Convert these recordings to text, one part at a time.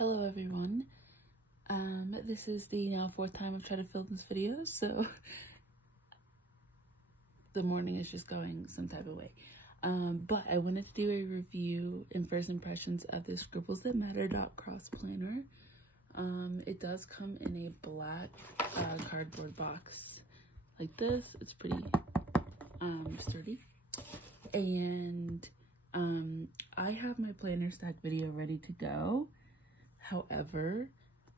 Hello everyone. This is the now fourth time I've tried to film this video, so the morning is just going some type of way. But I wanted to do a review and first impressions of the Scribbles That Matter cross planner. It does come in a black cardboard box like this. It's pretty sturdy, and I have my planner stack video ready to go. However,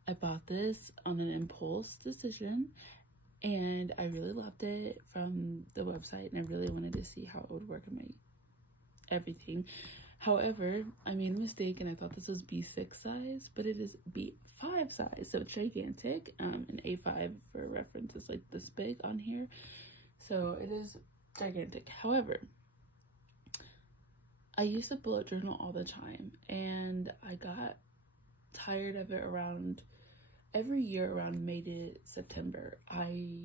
I bought this on an impulse decision and I really loved it from the website, and I really wanted to see how it would work in my everything. However, I made a mistake and I thought this was B6 size, but it is B5 size, so it's gigantic. An A5 for reference is like this big on here, so it is gigantic. However, I used to bullet journal all the time and I got tired of it around every year around May to September. I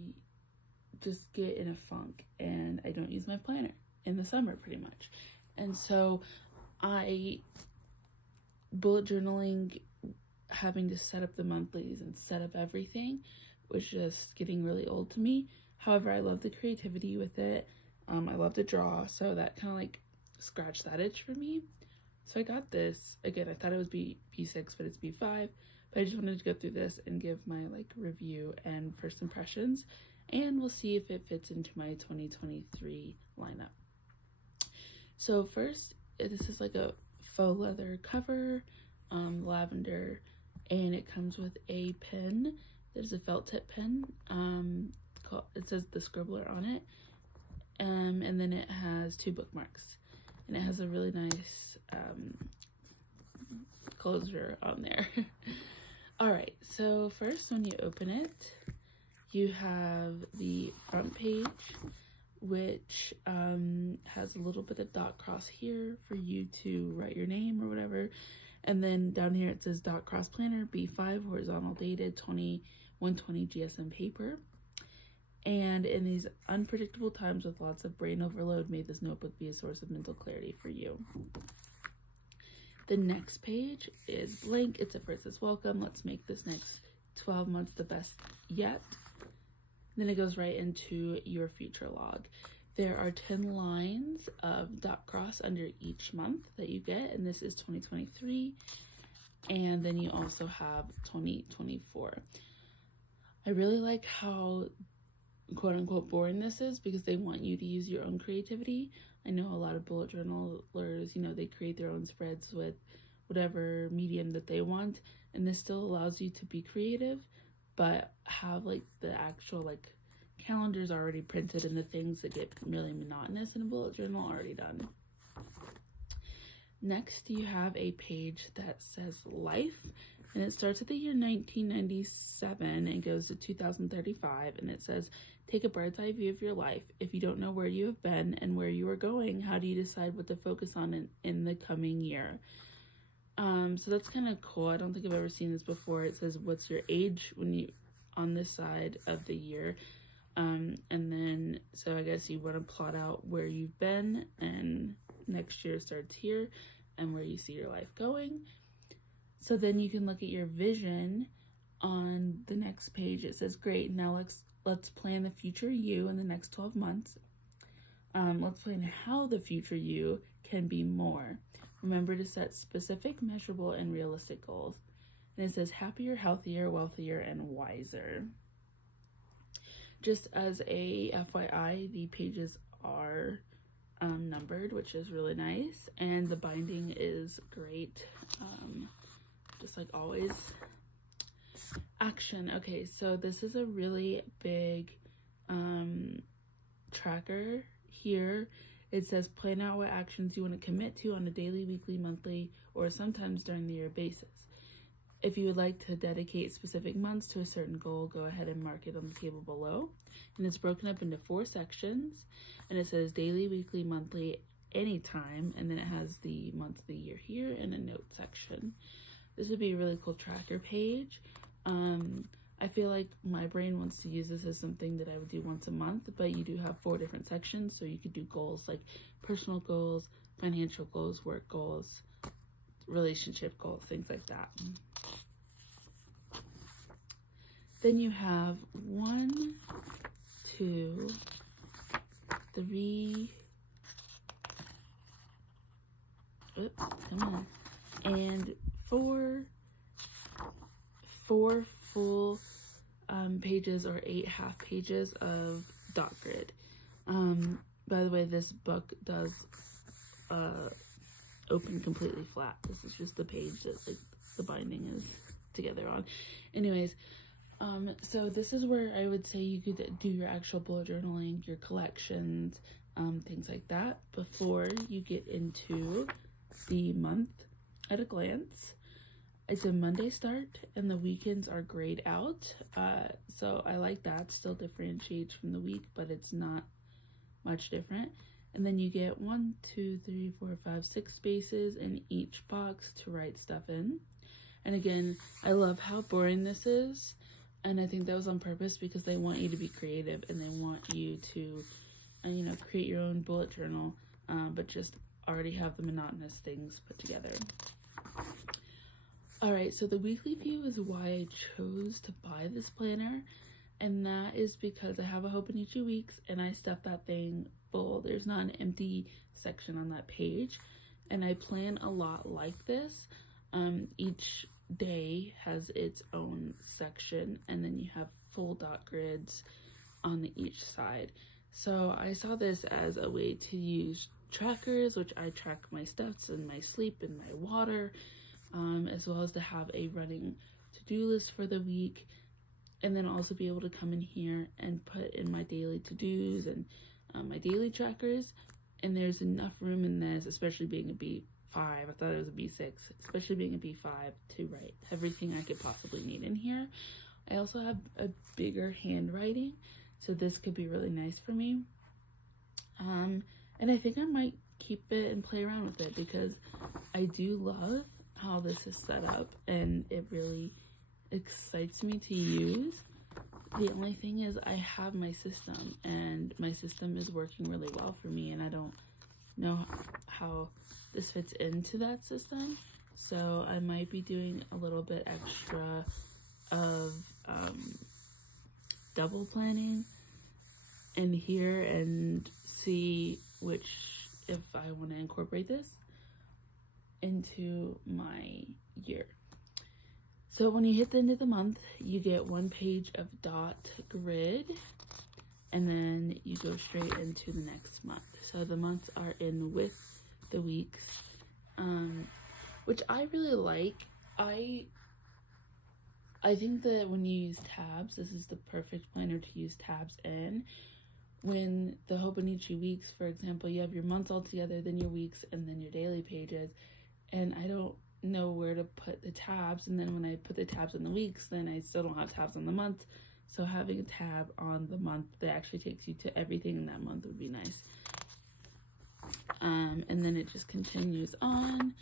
just get in a funk and I don't use my planner in the summer pretty much. And so bullet journaling, having to set up the monthlies and set up everything was just getting really old to me. However, I love the creativity with it. I love to draw, so that kind of like scratched that itch for me. So I got this. Again, I thought it was B6, but it's B5. But I just wanted to go through this and give my like review and first impressions, and we'll see if it fits into my 2023 lineup. So first, this is like a faux leather cover, lavender, and it comes with a pen. There's a felt tip pen. It says the Scribbler on it, and then it has 2 bookmarks. And it has a really nice closure on there. All right, so first when you open it, you have the front page, which has a little bit of dot cross here for you to write your name or whatever. And then down here it says dot cross planner, B5, horizontal dated, 120 GSM paper. And in these unpredictable times with lots of brain overload, may this notebook be a source of mental clarity for you. The next page is blank. It says, welcome. Let's make this next 12 months the best yet. Then it goes right into your future log. There are 10 lines of dot cross under each month that you get, and this is 2023. And then you also have 2024. I really like how quote-unquote boring this is, because they want you to use your own creativity. I know a lot of bullet journalers, you know, they create their own spreads with whatever medium that they want, and this still allows you to be creative but have like the actual like calendars already printed and the things that get really monotonous in a bullet journal already done. Next, you have a page that says life, and it starts at the year 1997 and goes to 2035, and it says, take a bird's eye view of your life. If you don't know where you have been and where you are going, how do you decide what to focus on in the coming year? So that's kind of cool. I don't think I've ever seen this before. It says, what's your age when you on this side of the year? And then, so I guess you want to plot out where you've been, and next year starts here, and where you see your life going. So then you can look at your vision on the next page. It says, great, now let's plan the future you in the next 12 months. Let's plan how the future you can be more. Remember to set specific, measurable, and realistic goals. And it says happier, healthier, wealthier, and wiser. Just as a FYI, the pages are numbered, which is really nice, and the binding is great, just like always. Action. Okay, so this is a really big tracker here. It says plan out what actions you want to commit to on a daily, weekly, monthly, or sometimes during the year basis. If you would like to dedicate specific months to a certain goal, go ahead and mark it on the table below. And it's broken up into 4 sections, and it says daily, weekly, monthly, anytime, and then it has the month of the year here and a note section. This would be a really cool tracker page. I feel like my brain wants to use this as something that I would do once a month, but you do have 4 different sections, so you could do goals like personal goals, financial goals, work goals, relationship goals, things like that. Then you have 1, 2, 3, oops, come on, and 4 full pages or 8 half pages of dot grid. By the way, this book does open completely flat. This is just the page that like the binding is together on. Anyways, so this is where I would say you could do your actual bullet journaling, your collections, things like that before you get into the month at a glance. It's a Monday start and the weekends are grayed out. So I like that. Still differentiates from the week, but it's not much different. And then you get 1, 2, 3, 4, 5, 6 spaces in each box to write stuff in. And again, I love how boring this is. And I think that was on purpose because they want you to be creative and they want you to, you know, create your own bullet journal, but just already have the monotonous things put together. Alright, so the weekly view is why I chose to buy this planner, and that is because I have a Hobonichi Weeks and I stuffed that thing full. There's not an empty section on that page, and I plan a lot like this. Each day has its own section, and then you have full dot grids on each side. So I saw this as a way to use trackers, which I track my steps and my sleep and my water, as well as to have a running to-do list for the week, and then also be able to come in here and put in my daily to-dos and my daily trackers. And there's enough room in this, especially being a B5, I thought it was a B6, especially being a B5, to write everything I could possibly need in here. I also have a bigger handwriting, so this could be really nice for me. And I think I might keep it and play around with it because I do love how this is set up and it really excites me to use. The only thing is I have my system and my system is working really well for me, and I don't know how this fits into that system. So I might be doing a little bit extra of double planning in here and see if I want to incorporate this into my year. So when you hit the end of the month, you get 1 page of dot grid, and then you go straight into the next month. So the months are in with the weeks, which I really like. I think that when you use tabs, this is the perfect planner to use tabs in. When the Hobonichi Weeks, for example, you have your months all together, then your weeks, and then your daily pages, and I don't know where to put the tabs, and then when I put the tabs on the weeks, then I still don't have tabs on the month. So having a tab on the month that actually takes you to everything in that month would be nice. And then it just continues on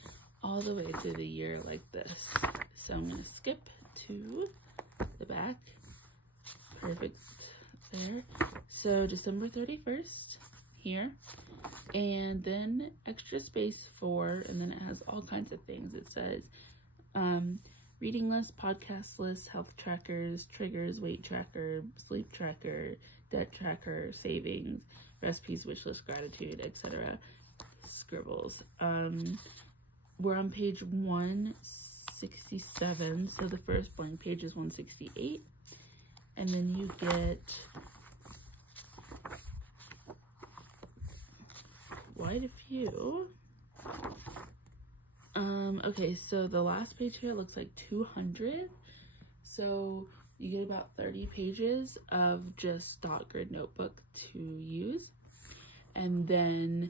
all the way through the year like this. So I'm going to skip to the back. Perfect there. So December 31st here, and then extra space for, and then it has all kinds of things. It says reading list, podcast list, health trackers, triggers, weight tracker, sleep tracker, debt tracker, savings, recipes, wish list, gratitude, etc. Scribbles. We're on page 167, so the first blank page is 168, and then you get quite a few. Okay, so the last page here looks like 200, so you get about 30 pages of just dot grid notebook to use. And then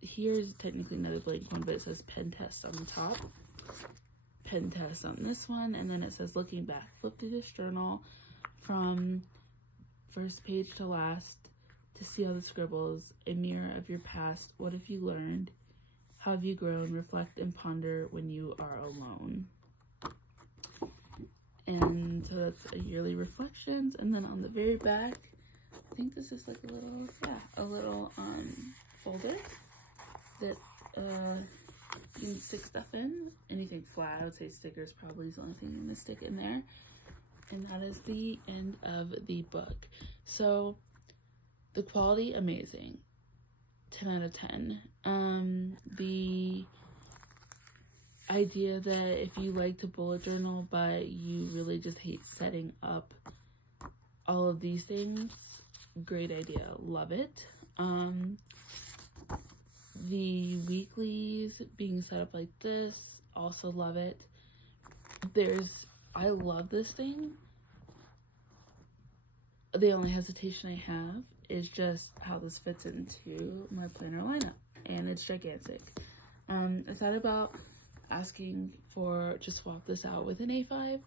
here's technically another blank one, but it says pen test on the top, pen test on this one, and then it says looking back, flip through this journal from first page to last to see all the scribbles, a mirror of your past, what have you learned, how have you grown, reflect and ponder when you are alone. And so that's a yearly reflections. And then on the very back, I think this is like a little folder that you can stick stuff in. Anything flat, I would say stickers probably is the only thing you're gonna stick in there. And that is the end of the book. So the quality, amazing. 10 out of 10. The idea that if you like to bullet journal but you really just hate setting up all of these things, great idea, love it. The weeklies being set up like this, also love it. I love this thing. The only hesitation I have is just how this fits into my planner lineup, and it's gigantic. I thought about asking to swap this out with an A5,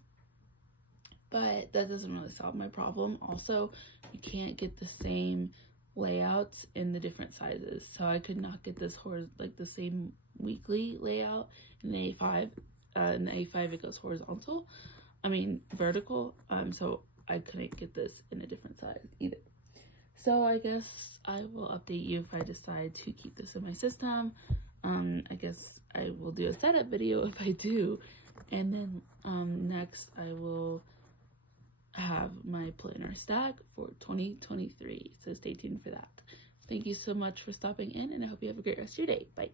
but that doesn't really solve my problem. Also, you can't get the same layouts in the different sizes, so I could not get this the same weekly layout in the A5. In the A5 it goes vertical, so I couldn't get this in a different size either. So I guess I will update you if I decide to keep this in my system. I guess I will do a setup video if I do, and then next I will have my planner stack for 2023, so stay tuned for that. Thank you so much for stopping in, and I hope you have a great rest of your day. Bye.